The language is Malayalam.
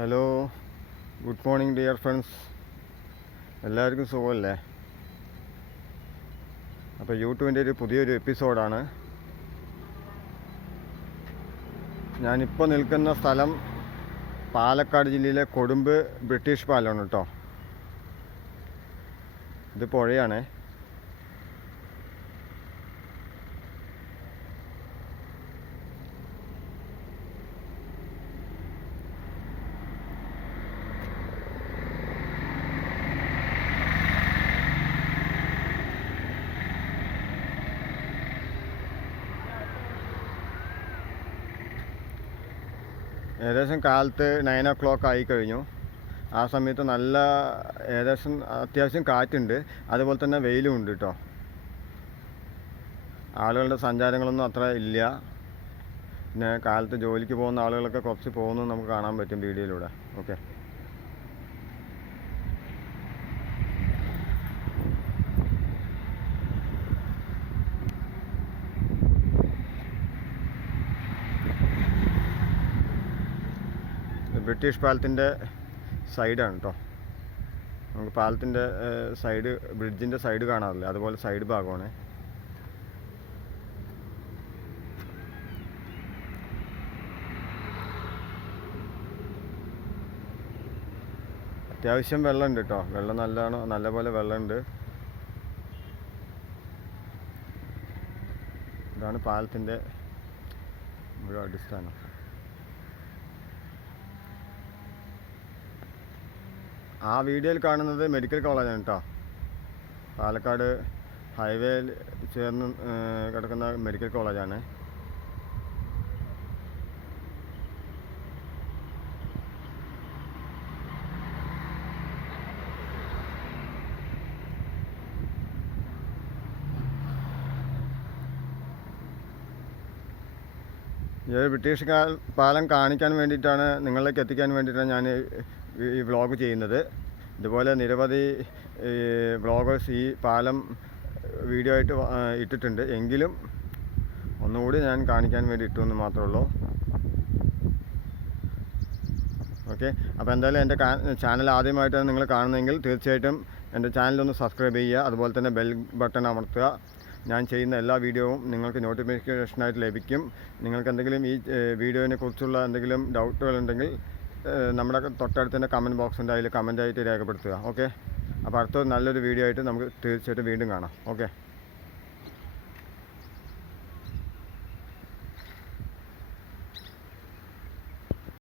Hello, good morning dear friends. എല്ലാവർക്കും സുഖമല്ലേ? അപ്പോൾ യൂട്യൂബിൻ്റെ ഒരു പുതിയൊരു എപ്പിസോഡാണ്. ഞാനിപ്പോൾ നിൽക്കുന്ന സ്ഥലം പാലക്കാട് ജില്ലയിലെ കൊടുമ്പ് ബ്രിട്ടീഷ് പാലമാണ് കേട്ടോ. ഇത് പുഴയാണ്. ഏകദേശം കാലത്ത് 9 o'clock ആയി കഴിഞ്ഞു. ആ സമയത്ത് നല്ല ഏകദേശം അത്യാവശ്യം കാറ്റുണ്ട്, അതുപോലെ തന്നെ വെയിലും ഉണ്ട് കേട്ടോ. ആളുകളുടെ സഞ്ചാരങ്ങളൊന്നും അത്ര ഇല്ല. പിന്നെ കാലത്ത് ജോലിക്ക് പോകുന്ന ആളുകളൊക്കെ കുറച്ച് പോകുന്നു നമുക്ക് കാണാൻ പറ്റും വീഡിയോയിലൂടെ. ഓക്കെ, ബ്രിട്ടീഷ് പാലത്തിൻ്റെ സൈഡാണ് കേട്ടോ. നമുക്ക് പാലത്തിൻ്റെ സൈഡ്, ബ്രിഡ്ജിൻ്റെ സൈഡ് കാണാറില്ല, അതുപോലെ സൈഡ് ഭാഗമാണ്. അത്യാവശ്യം വെള്ളമുണ്ട് കേട്ടോ. വെള്ളം നല്ലപോലെ വെള്ളമുണ്ട്. ഇതാണ് പാലത്തിൻ്റെ മുഴുവൻ അടിസ്ഥാനം. ആ വീഡിയോയിൽ കാണുന്നത് മെഡിക്കൽ കോളേജാണ് കേട്ടോ. പാലക്കാട് ഹൈവേയിൽ ചേർന്ന് കിടക്കുന്ന മെഡിക്കൽ കോളേജാണ്. ഈ ബ്രിട്ടീഷ് പാലം കാണിക്കാൻ വേണ്ടിയിട്ടാണ്, നിങ്ങളിലേക്ക് എത്തിക്കാൻ വേണ്ടിയിട്ടാണ് ഞാൻ ഈ വ്ളോഗ് ചെയ്യുന്നത്. ഇതുപോലെ നിരവധി വ്ളോഗേഴ്സ് ഈ പാലം വീഡിയോ ആയിട്ട് ഇട്ടിട്ടുണ്ട്. എങ്കിലും ഒന്നുകൂടി ഞാൻ കാണിക്കാൻ വേണ്ടി ഇട്ടു എന്ന് മാത്രമേ ഉള്ളൂ. ഓക്കെ, അപ്പോൾ എന്തായാലും എൻ്റെ ചാനൽ ആദ്യമായിട്ടാണ് നിങ്ങൾ കാണുന്നതെങ്കിൽ തീർച്ചയായിട്ടും എൻ്റെ ചാനലൊന്ന് സബ്സ്ക്രൈബ് ചെയ്യുക. അതുപോലെ തന്നെ ബെൽ ബട്ടൺ അമർത്തുക. ഞാൻ ചെയ്യുന്ന എല്ലാ വീഡിയോവും നിങ്ങൾക്ക് നോട്ടിഫിക്കേഷനായിട്ട് ലഭിക്കും. നിങ്ങൾക്ക് എന്തെങ്കിലും ഈ വീഡിയോനെ കുറിച്ചുള്ള എന്തെങ്കിലും ഡൗട്ടുകളുണ്ടെങ്കിൽ നമ്മുടെ തൊട്ടടുത്ത് തന്നെ കമൻറ്റ് ബോക്സ് ഉണ്ട്, അതിൽ കമൻറ്റായിട്ട് രേഖപ്പെടുത്തുക. ഓക്കെ, അപ്പോൾ അടുത്ത നല്ലൊരു വീഡിയോ ആയിട്ട് നമുക്ക് തീർച്ചയായിട്ടും വീണ്ടും കാണാം. ഓക്കെ.